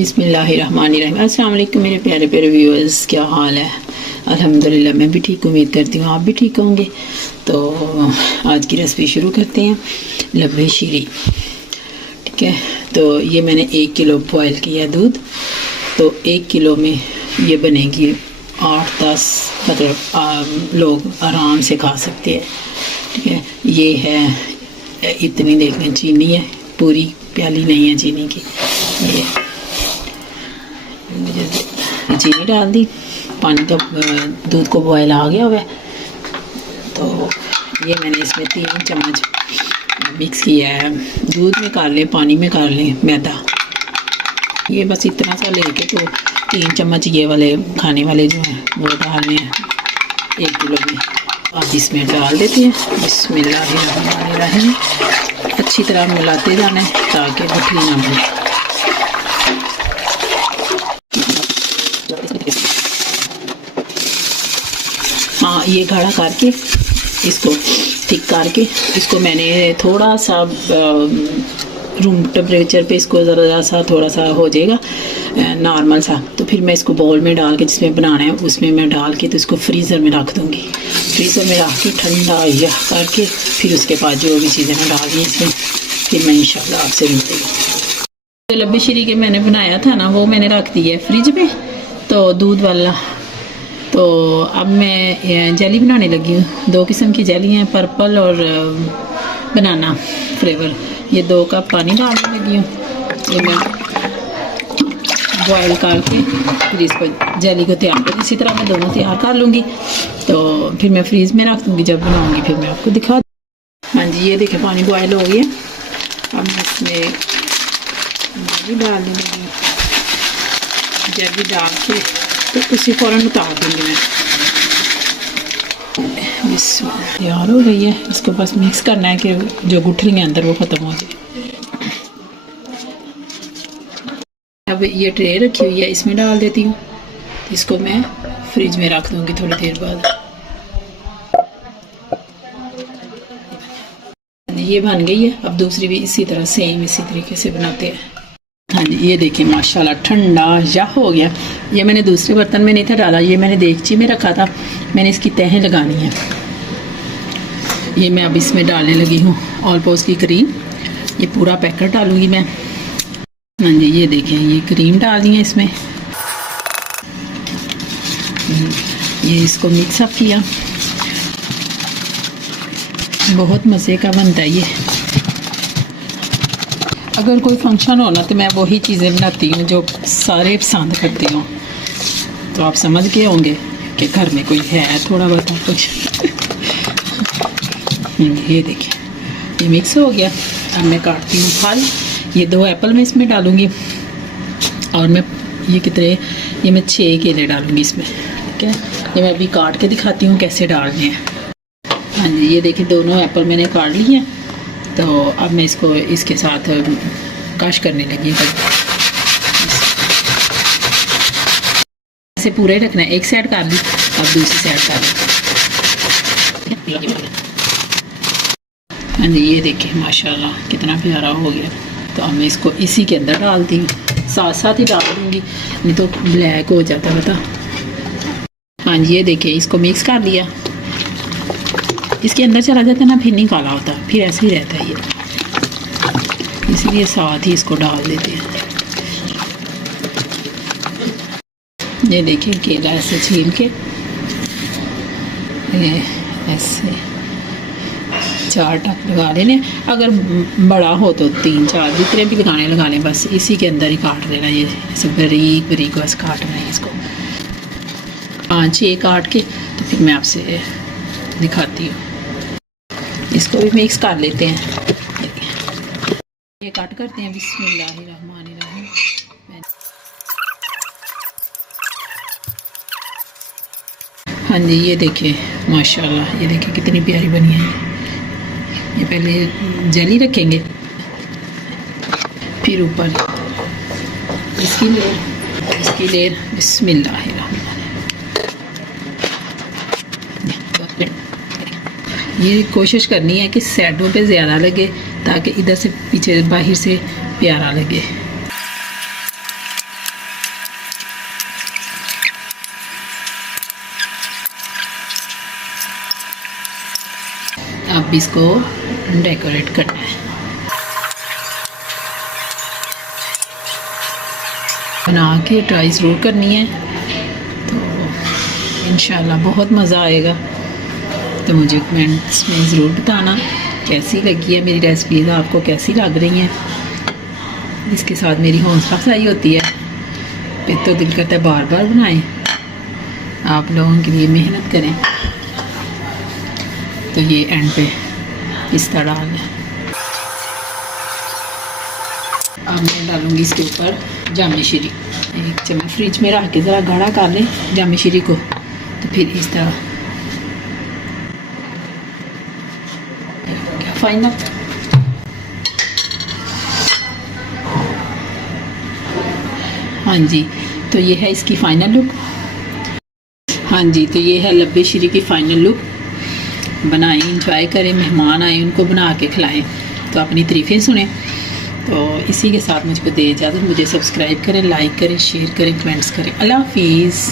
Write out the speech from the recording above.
बिस्मिल्लाहिर्रहमानिर्रहीम। अस्सलाम वालेकुम मेरे प्यारे प्यारे व्यूअर्स, क्या हाल है? अल्हम्दुलिल्लाह मैं भी ठीक, उम्मीद करती हूँ आप भी ठीक होंगे। तो आज की रेसिपी शुरू करते हैं, लब्बे शीरी। ठीक है, तो ये मैंने 1 किलो बॉयल किया दूध, तो 1 किलो में ये बनेगी 8-10 मतलब लोग आराम से खा सकते हैं। ठीक है, ये है इतनी देखने चीनी है, पूरी प्याली नहीं है चीनी की। ये चीनी डाल दी, पानी का दूध को बॉयल आ गया हुआ है, तो ये मैंने इसमें 3 चम्मच मिक्स किया है। दूध में कर लें, पानी में कर लें, मैदा। ये बस इतना सा लेके तो 3 चम्मच ये वाले खाने वाले जो हैं वो डालने हैं 1 किलो में। अब इसमें डाल देते हैं। बिस्मिल्लाहिर्रहमानिर्रहीम। अच्छी तरह मिलाते जाना है ताकि गुठली ना बने। हाँ, ये गाढ़ा करके इसको थिक करके इसको मैंने थोड़ा सा रूम टेम्परेचर पे इसको ज़रा सा थोड़ा सा हो जाएगा नॉर्मल सा, तो फिर मैं इसको बाउल में डाल के जिसमें बनाना है उसमें मैं डाल के तो इसको फ्रीज़र में रख दूँगी। फ्रीज़र में रख के ठंडा यह करके फिर उसके बाद जो भी चीज़ें मैं डाल दी इसमें, फिर मैं इंशाल्लाह आपसे मिलती हूँ। तो लब्बे शीरी के मैंने बनाया था ना, वो मैंने रख दिया है फ्रिज में, तो दूध वाला। तो अब मैं जेली बनाने लगी हूँ। 2 किस्म की जेली हैं, पर्पल और बनाना फ्लेवर। ये 2 कप पानी डालने लगी हूँ। ये मैं बॉयल करके फिर इसको जेली को तैयार कर, इसी तरह मैं दोनों तैयार कर लूँगी, तो फिर मैं फ्रीज में रख दूँगी। जब बनाऊँगी फिर मैं आपको दिखा। हाँ जी, ये देखें पानी बॉयल हो गया। अब मैं इसमें जेली डालने लगी। जेली डाल के तो उसी फ़ौरन उतार दूँगी मैं। तैयार हो गई है। इसको बस मिक्स करना है कि जो गुठली है अंदर वो ख़त्म हो जाए। अब ये ट्रे रखी हुई है, इसमें डाल देती हूँ। इसको मैं फ्रिज में रख दूँगी थोड़ी देर बाद। ये बन गई है। अब दूसरी भी इसी तरह सेम इसी तरीके से बनाते हैं। हाँ जी, ये देखिए माशाल्लाह ठंडा या हो गया। ये मैंने दूसरे बर्तन में नहीं था डाला, ये मैंने देगची में रखा था। मैंने इसकी तहें लगानी है। ये मैं अब इसमें डालने लगी हूँ ऑलपोस की क्रीम। ये पूरा पैकेट डालूँगी मैं। हाँ जी, ये देखें ये क्रीम डाली है इसमें। ये इसको मिक्सअप किया। बहुत मज़े का बनता है ये। अगर कोई फंक्शन हो ना तो मैं वही चीज़ें बनाती हूँ जो सारे पसंद करते हो। तो आप समझ गए होंगे कि घर में कोई है थोड़ा बहुत कुछ। ये देखिए ये मिक्स हो गया। अब मैं काटती हूँ फल। ये 2 एप्पल मैं इसमें डालूँगी, और मैं ये कितने, ये मैं 6 केले डालूँगी इसमें। ठीक है, ये मैं अभी काट के दिखाती हूँ कैसे डालने हैं। हाँ जी, ये देखिए दोनों एप्पल मैंने काट लिए हैं। तो अब मैं इसको इसके साथ कश करने लगी। ऐसे पूरे रखना है। एक साइड कर दी, अब दूसरी साइड कर दी। हाँ जी, ये देखिए माशाल्लाह कितना प्यारा हो गया। तो अब मैं इसको इसी के अंदर डालती हूँ, साथ साथ ही डाल दूँगी, नहीं तो ब्लैक हो जाता पता। हाँ जी, ये देखिए इसको मिक्स कर लिया। इसके अंदर चला जाता है ना, फिर नहीं काला होता, फिर ऐसे ही रहता है ये, इसलिए साथ ही इसको डाल देते हैं। ये देखिए केला ऐसे छील के ये ऐसे 4 टक लगा लेने। अगर बड़ा हो तो 3-4 जितने भी लगाने लगा लें, बस इसी के अंदर ही काट देना। ये ऐसे बारीक बारीक बस काटना है इसको। 5-6 काट के तो फिर मैं आपसे दिखाती हूँ। इसको भी मिक्स कर लेते हैं। ये कट करते हैं। बिस्मिल्लाहिर्रहमानिर्रहीम। हाँ जी, ये देखिए माशाल्लाह, ये देखिए कितनी प्यारी बनी है। ये पहले जेली रखेंगे, फिर ऊपर इसकी लेयर। बिस्मिल्लाहिर्रहमानिर्रहीम। ये कोशिश करनी है कि साइडों पे ज़्यादा लगे ताकि इधर से पीछे बाहर से प्यारा लगे। अब इसको डेकोरेट करना है। बना के ट्राई ज़रूर करनी है, तो इंशाल्लाह बहुत मज़ा आएगा। तो मुझे कमेंट्स में ज़रूर बताना कैसी लगी है मेरी रेसिपीज़, आपको कैसी लग रही हैं। इसके साथ मेरी हौसला अफजाई होती है, फिर तो दिल करता है बार बार बनाएं, आप लोगों के लिए मेहनत करें। तो ये एंड पे पिस्ता डालना है। अब मैं डालूँगी इसके ऊपर जामे शीरी, एक चम्मच फ्रिज में रख के ज़रा गाढ़ा कर लें जामे शीरी को, तो फिर इस तरह फाइनल। हाँ जी, तो ये है इसकी फ़ाइनल लुक। हाँ जी, तो ये है लब्बे शीरी की फ़ाइनल लुक। बनाएं, इंजॉय करें, मेहमान आए उनको बना के खिलाएं, तो अपनी तारीफ़ें सुने। तो इसी के साथ मुझको दे इजाज़त, मुझे सब्सक्राइब करें, लाइक करें, शेयर करें, कमेंट्स करें। अल्लाह हाफिज़।